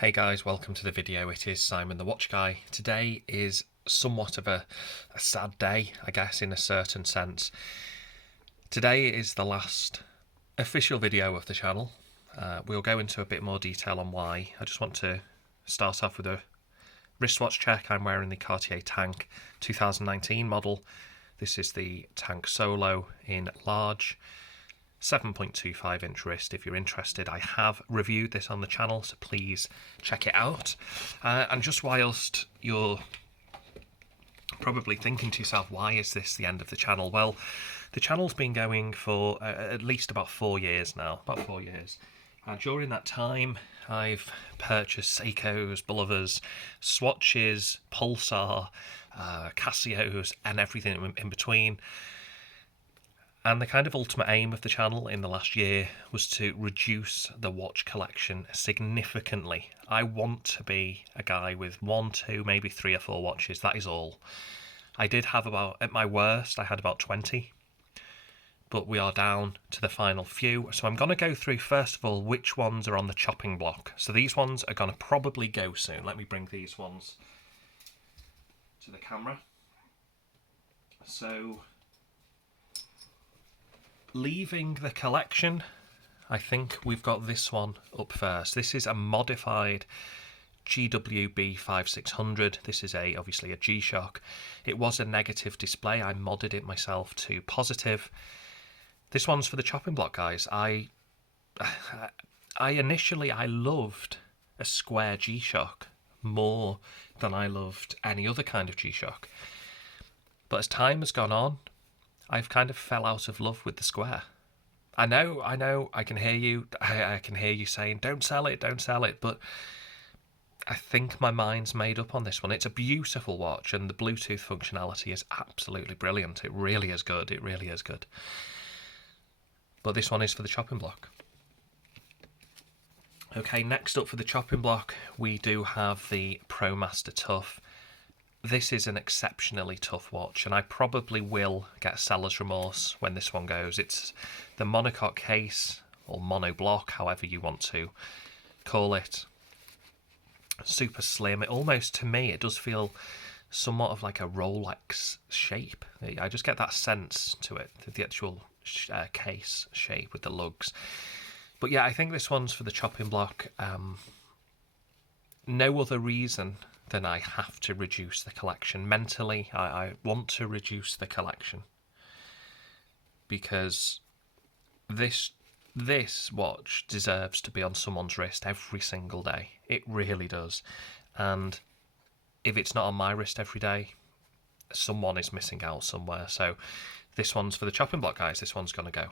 Hey guys, welcome to the video. It is Simon the Watch Guy. Today is somewhat of a sad day, I guess, in a certain sense. Today is the last official video of the channel. We'll go into a bit more detail on why. I just want to start off with a wristwatch check. I'm wearing the Cartier Tank 2019 model. This is the Tank Solo in large. 7.25 inch wrist. If you're interested, I have reviewed this on the channel, so please check it out. And just whilst you're probably thinking to yourself, why is this the end of the channel? Well, the channel's been going for at least about 4 years now, And during that time, I've purchased Seikos, Bullovers, Swatches, Pulsar, Casios, and everything in between. And the kind of ultimate aim of the channel in the last year was to reduce the watch collection significantly. I want to be a guy with 1, 2, maybe 3 or 4 watches. That is all. I did have at my worst, I had about 20. But we are down to the final few. So I'm going to go through, first of all, which ones are on the chopping block. So these ones are going to probably go soon. Let me bring these ones to the camera. So, leaving the collection, I think we've got this one up first. This is a modified GWB 5600. This is obviously a G Shock. It was a negative display. I modded it myself to positive. This one's for the chopping block, guys. I initially loved a square G Shock more than I loved any other kind of G Shock. But as time has gone on, I've kind of fell out of love with the square. I know, I can hear you. I can hear you saying, don't sell it, but I think my mind's made up on this one. It's a beautiful watch, and the Bluetooth functionality is absolutely brilliant. It really is good. But this one is for the chopping block. Okay, next up for the chopping block, we do have the ProMaster Tough. This is an exceptionally tough watch, and I probably will get seller's remorse when this one goes. It's the monocoque case, or monoblock, however you want to call it. Super slim. It almost, to me, it does feel somewhat of like a Rolex shape. I just get that sense to it, the actual case shape with the lugs. But yeah, I think this one's for the chopping block. No other reason then I have to reduce the collection. Mentally, I want to reduce the collection because this watch deserves to be on someone's wrist every single day. It really does. And if it's not on my wrist every day, someone is missing out somewhere. So this one's for the chopping block, guys. This one's going to go.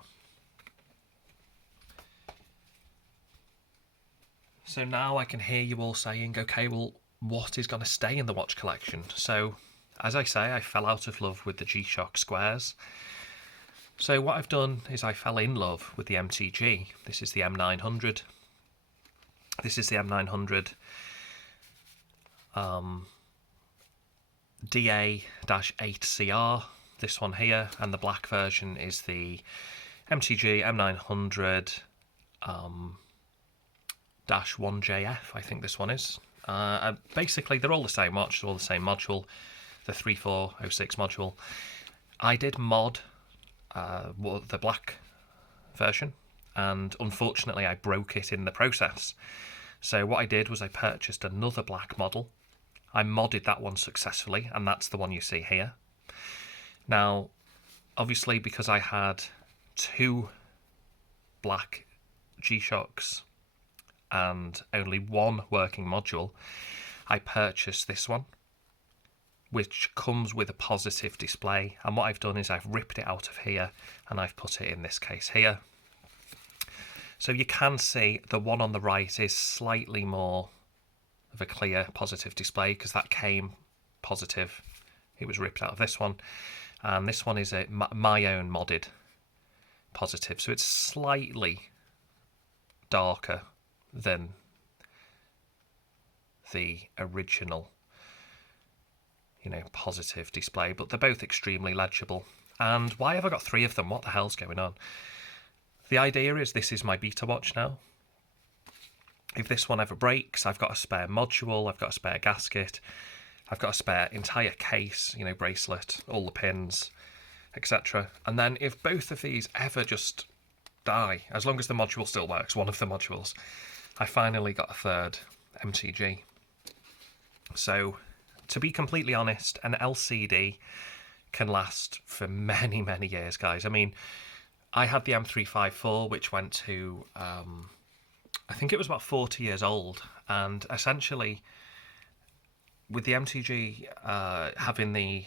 So now I can hear you all saying, okay, well, what is going to stay in the watch collection? So, as I say, I fell out of love with the G Shock squares. So what I've done is I fell in love with the MTG. This is the M900. This is the M900 DA-8CR, this one here, and the black version is the MTG M900 -1JF, I think this one is. Basically, they're all the same watch, they're all the same module, the 3406 module. I did mod the black version, and unfortunately I broke it in the process. So what I did was I purchased another black model. I modded that one successfully, and that's the one you see here. Now, obviously, because I had 2 black G-Shocks and only 1 working module, I purchased this one, which comes with a positive display. And what I've done is I've ripped it out of here and I've put it in this case here. So you can see the one on the right is slightly more of a clear positive display because that came positive. It was ripped out of this one. And this one is my own modded positive. So it's slightly darker than the original, positive display, but they're both extremely legible. And why have I got 3 of them? What the hell's going on? The idea is this is my beta watch now. if this one ever breaks, I've got a spare module, I've got a spare gasket, I've got a spare entire case, you know, bracelet, all the pins, etc. And then if both of these ever just die, as long as the module still works, one of the modules, I finally got a third MTG. So, to be completely honest, an LCD can last for many, many years, guys. I mean, I had the M354, which went to, I think it was about 40 years old, and essentially, with the MTG having the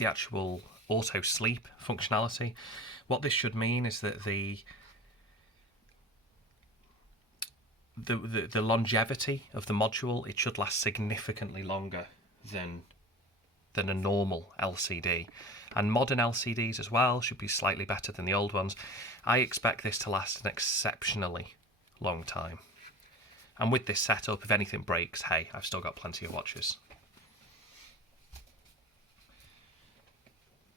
actual auto sleep functionality, what this should mean is that the longevity of the module, it should last significantly longer than a normal LCD. And modern LCDs as well should be slightly better than the old ones. I expect this to last an exceptionally long time. And with this setup, if anything breaks, hey, I've still got plenty of watches.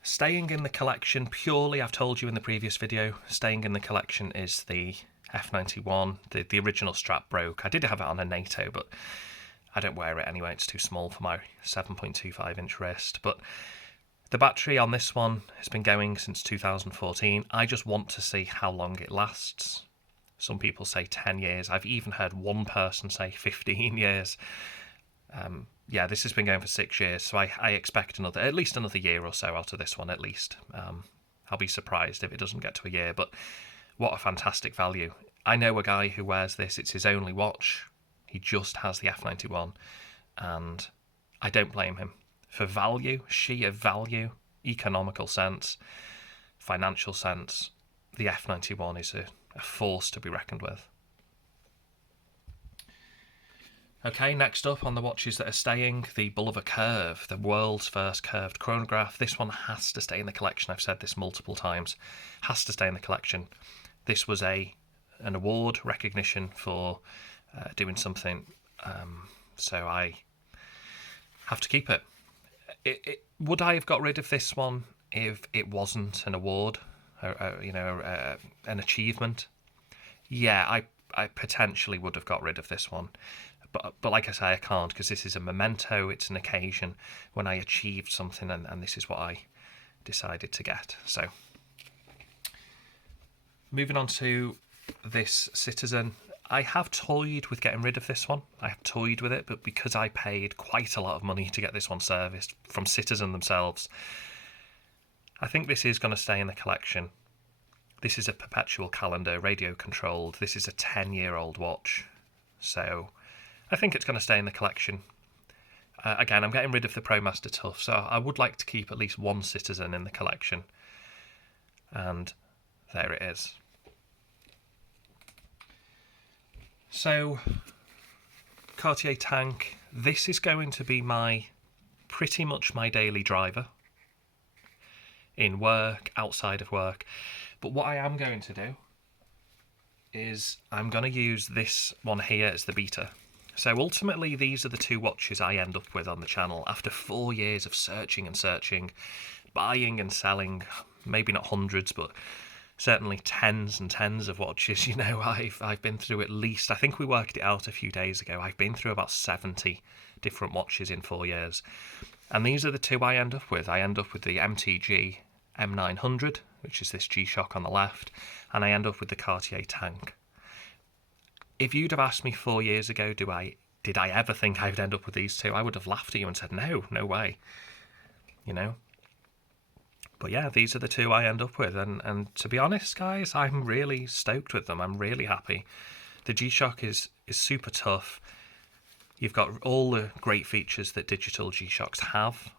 Staying in the collection purely, I've told you in the previous video, staying in the collection is the F91. The original strap broke. I did have it on a NATO, but I don't wear it anyway. It's too small for my 7.25 inch wrist. But the battery on this one has been going since 2014. I just want to see how long it lasts. Some people say 10 years. I've even heard one person say 15 years. Yeah, this has been going for 6 years, so I expect at least another year or so out of this one, at least. I'll be surprised if it doesn't get to a year, but what a fantastic value. I know a guy who wears this. It's his only watch. He just has the F91, and I don't blame him. For value, sheer value, economical sense, financial sense, the F91 is a force to be reckoned with. Okay, next up on the watches that are staying, the Bulova Curve, the world's first curved chronograph. This one has to stay in the collection. I've said this multiple times. Has to stay in the collection. This was an award recognition for doing something, so I have to keep it. Would I have got rid of this one if it wasn't an award, an achievement? Yeah, I potentially would have got rid of this one. But like I say, I can't, because this is a memento. It's an occasion when I achieved something, and this is what I decided to get. So, moving on to this Citizen. I have toyed with getting rid of this one. I have toyed with it, but because I paid quite a lot of money to get this one serviced from Citizen themselves, I think this is going to stay in the collection. This is a perpetual calendar, radio controlled. This is a 10-year-old watch. So I think it's going to stay in the collection. Again, I'm getting rid of the ProMaster Tough, so I would like to keep at least one Citizen in the collection. And there it is. So, Cartier Tank. This is going to be pretty much my daily driver. In work, outside of work. But what I am going to do is I'm going to use this one here as the beta. So ultimately, these are the two watches I end up with on the channel after 4 years of searching and searching, buying and selling, maybe not hundreds, but certainly tens and tens of watches. You know, I've been through at least, I think we worked it out a few days ago, I've been through about 70 different watches in 4 years. And these are the two I end up with. I end up with the MTG M900, which is this G Shock on the left, and I end up with the Cartier Tank. If you'd have asked me 4 years ago, did I ever think I would end up with these two, I would have laughed at you and said, no way, you know. But yeah, these are the two I end up with, and to be honest, guys, I'm really stoked with them. I'm really happy. The G Shock is super tough. You've got all the great features that digital G Shocks have.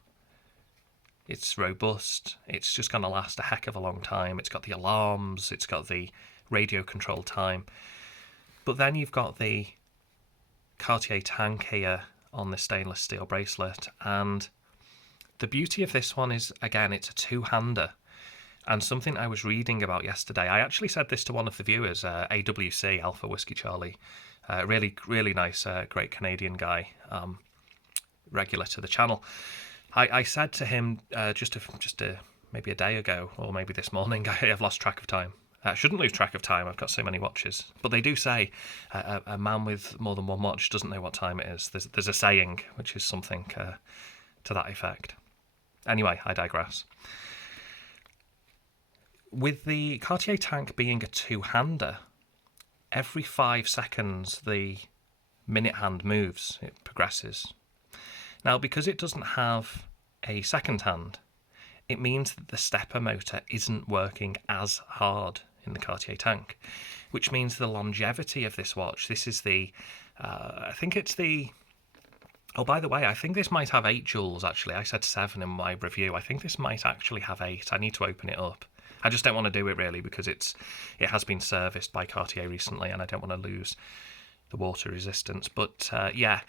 It's robust. It's just going to last a heck of a long time. It's got the alarms. It's got the radio controlled time. But then you've got the Cartier Tank here on the stainless steel bracelet, and the beauty of this one is, again, it's a two-hander. And something I was reading about yesterday, I actually said this to one of the viewers, AWC, Alpha Whiskey Charlie, really, really nice, great Canadian guy, regular to the channel. I said to him just maybe a day ago, or maybe this morning, I've lost track of time. I shouldn't lose track of time, I've got so many watches. But they do say a man with more than one watch doesn't know what time it is. There's a saying, which is something to that effect. Anyway, I digress. With the Cartier tank being a two-hander, every 5 seconds the minute hand moves, it progresses. Now, because it doesn't have a second hand, it means that the stepper motor isn't working as hard in the Cartier tank, which means the longevity of this watch, this is the, I think it's the, oh, by the way, I think this might have 8 joules, actually. I said 7 in my review. I think this might actually have 8. I need to open it up. I just don't want to do it, really, because it has been serviced by Cartier recently, and I don't want to lose the water resistance. But, yeah,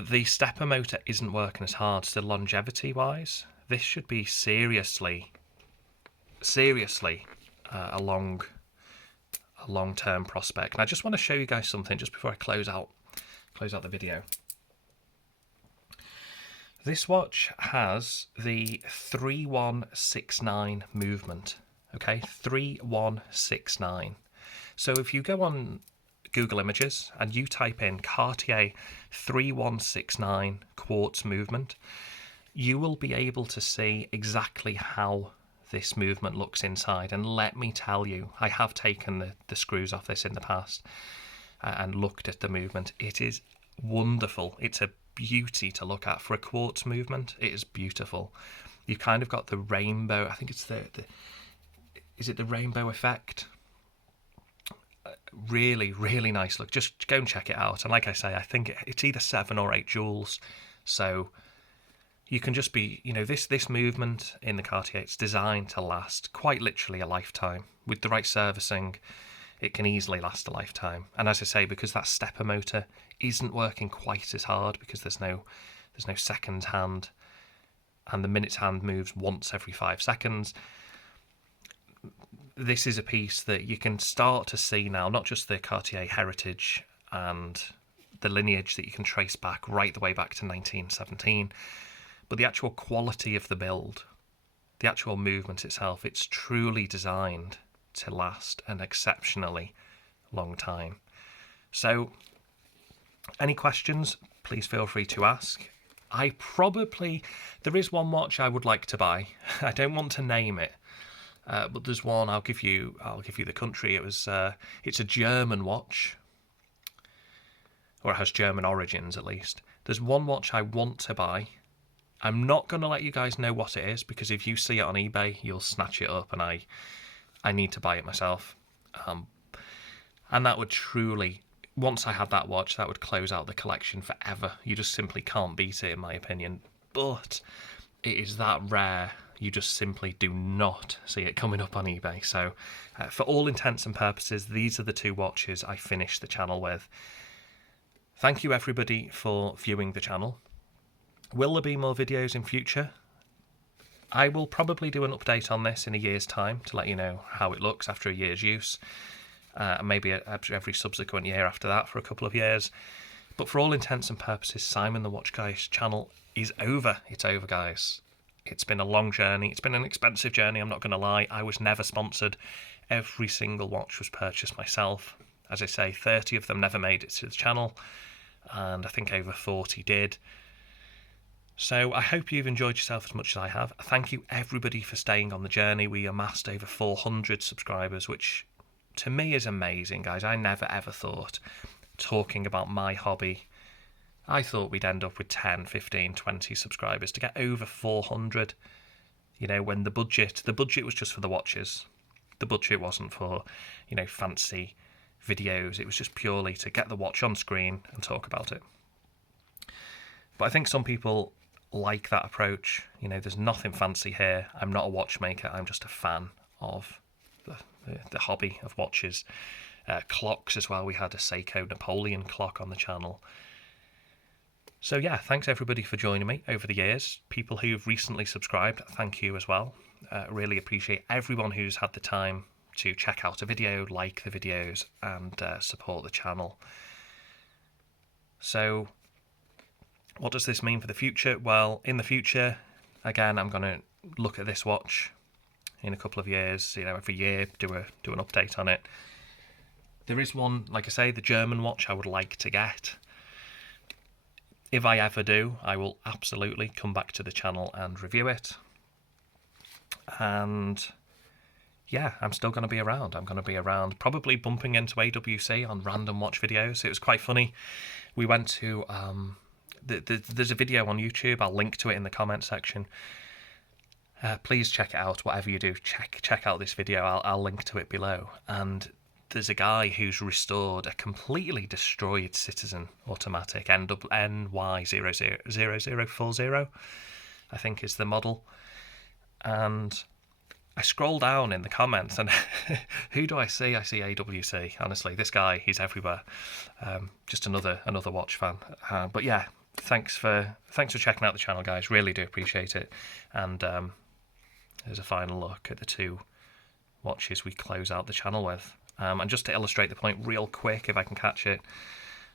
the stepper motor isn't working as hard, so longevity-wise, this should be seriously a long-term prospect. And I just want to show you guys something just before I close out the video. This watch has the 3169 movement. Okay, 3169. So if you go on Google Images and you type in Cartier 3169 quartz movement, you will be able to see exactly how this movement looks inside. And let me tell you, I have taken the screws off this in the past and looked at the movement. It is wonderful. It's a beauty to look at for a quartz movement. It is beautiful. You've kind of got the rainbow, I think it's is it the rainbow effect? Really, really nice look. Just go and check it out. And like I say, I think it's either 7 or 8 joules. So you can just be, this movement in the Cartier, it's designed to last quite literally a lifetime. With the right servicing, it can easily last a lifetime. And as I say, because that stepper motor isn't working quite as hard, because there's no second hand, and the minute's hand moves once every 5 seconds, this is a piece that you can start to see now, not just the Cartier heritage and the lineage that you can trace back right the way back to 1917, but the actual quality of the build, the actual movement itself, it's truly designed to last an exceptionally long time. So, any questions, please feel free to ask. There is one watch I would like to buy. I don't want to name it, but there's one. I'll give you the country. It's a German watch, or it has German origins at least. There's one watch I want to buy. I'm not going to let you guys know what it is, because if you see it on eBay, you'll snatch it up, and I need to buy it myself. And that would truly, once I had that watch, that would close out the collection forever. You just simply can't beat it, in my opinion. But it is that rare, you just simply do not see it coming up on eBay. So for all intents and purposes, these are the 2 watches I finished the channel with. Thank you, everybody, for viewing the channel. Will there be more videos in future? I will probably do an update on this in a year's time to let you know how it looks after a year's use. Maybe every subsequent year after that for a couple of years. But for all intents and purposes, Simon the Watch Guy's channel is over. It's over, guys. It's been a long journey. It's been an expensive journey, I'm not going to lie. I was never sponsored. Every single watch was purchased myself. As I say, 30 of them never made it to the channel, and I think over 40 did. So I hope you've enjoyed yourself as much as I have. Thank you, everybody, for staying on the journey. We amassed over 400 subscribers, which to me is amazing, guys. I never ever thought, talking about my hobby, I thought we'd end up with 10, 15, 20 subscribers. To get over 400, when the budget was just for the watches. The budget wasn't for, fancy videos. It was just purely to get the watch on screen and talk about it. But I think some people like that approach. There's nothing fancy here. I'm not a watchmaker. I'm just a fan of the hobby of watches. Clocks as well. We had a Seiko Napoleon clock on the channel. So yeah, thanks everybody for joining me over the years. People who've recently subscribed, thank you as well. Really appreciate everyone who's had the time to check out a video, like the videos, and support the channel. So what does this mean for the future? Well, in the future, again, I'm going to look at this watch in a couple of years. You know, every year do an update on it. There is one, like I say, the German watch I would like to get. If I ever do, I will absolutely come back to the channel and review it. And yeah, I'm still going to be around. I'm going to be around, probably bumping into AWC on random watch videos. It was quite funny. We went to, there's a video on YouTube. I'll link to it in the comment section. Please check it out, whatever you do. Check out this video. I'll link to it below. And there's a guy who's restored a completely destroyed Citizen automatic, NY000040, I think is the model. And I scroll down in the comments, and who do I see? I see AWC. Honestly, this guy, he's everywhere. Just another watch fan. But yeah, thanks for checking out the channel, guys. Really do appreciate it. And there's a final look at the two watches we close out the channel with. And just to illustrate the point real quick, if I can catch it,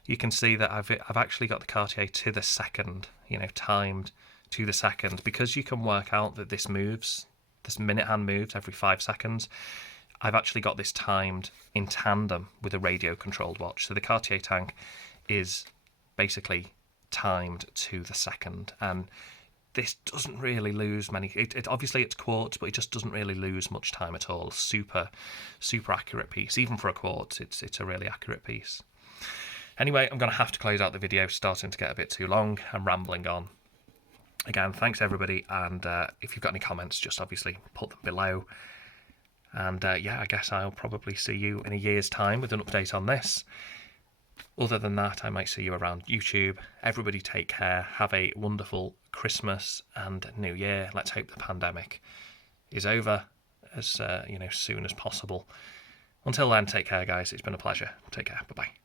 you can see that I've actually got the Cartier to the second, you know, timed to the second, because you can work out that this moves, this minute hand moves every 5 seconds. I've actually got this timed in tandem with a radio controlled watch. So the Cartier tank is basically timed to the second, and this doesn't really lose many. It obviously it's quartz, but it just doesn't really lose much time at all. Super accurate piece. Even for a quartz, it's a really accurate piece. Anyway, I'm going to have to close out the video. Starting to get a bit too long. I'm rambling on. Again, thanks everybody, and if you've got any comments, just obviously put them below. And yeah, I guess I'll probably see you in a year's time with an update on this. Other than that, I might see you around YouTube. Everybody take care. Have a wonderful Christmas and New Year. Let's hope the pandemic is over as soon as possible. Until then, take care, guys. It's been a pleasure. Take care. Bye-bye.